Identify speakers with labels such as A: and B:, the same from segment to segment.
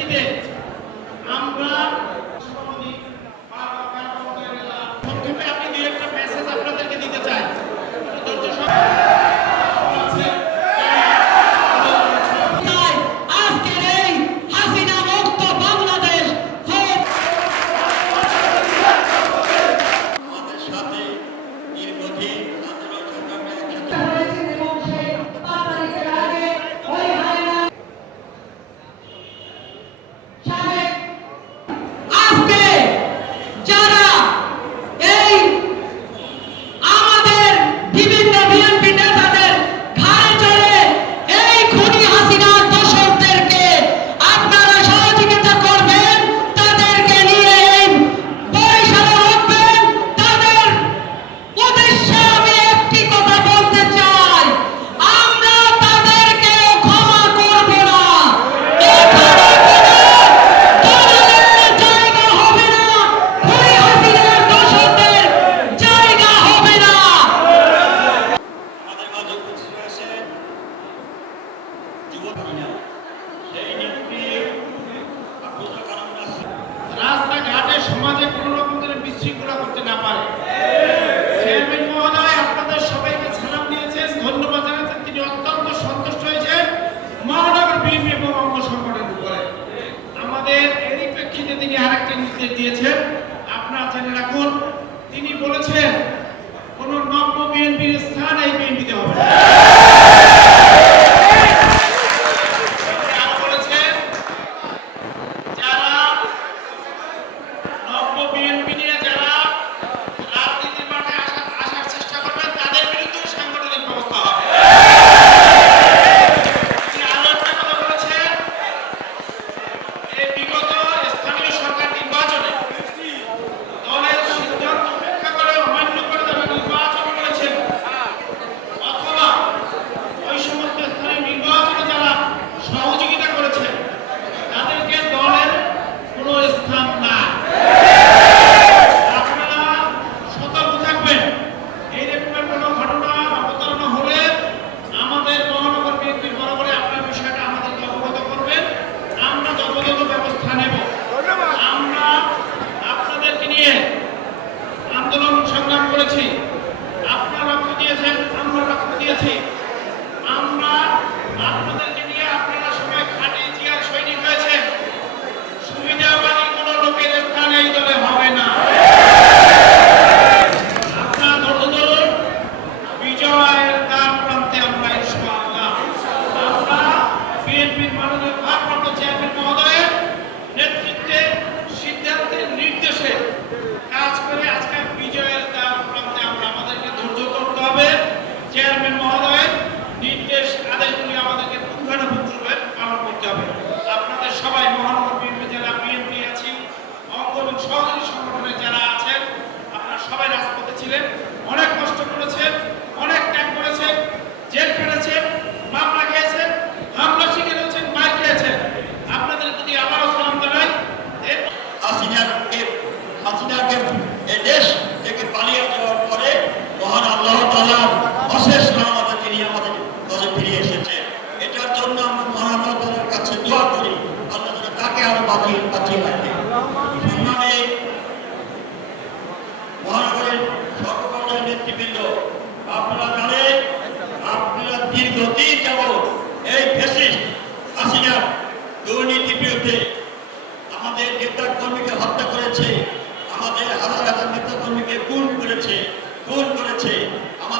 A: প্রেক্ষিতে আমরা সমাজে কোন রকম করে বিশৃঙ্খলা করতে না পারে। আপনাদের সবাইকে তিনি অত্যন্ত সন্তুষ্ট হয়েছেন। আমাদের দিয়েছেন। রাখুন, তিনি বলেছেন, কোন নব্য বিএনপির স্থান এই বিএনপিতে হবে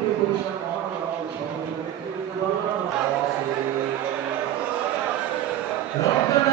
B: Thank
C: you.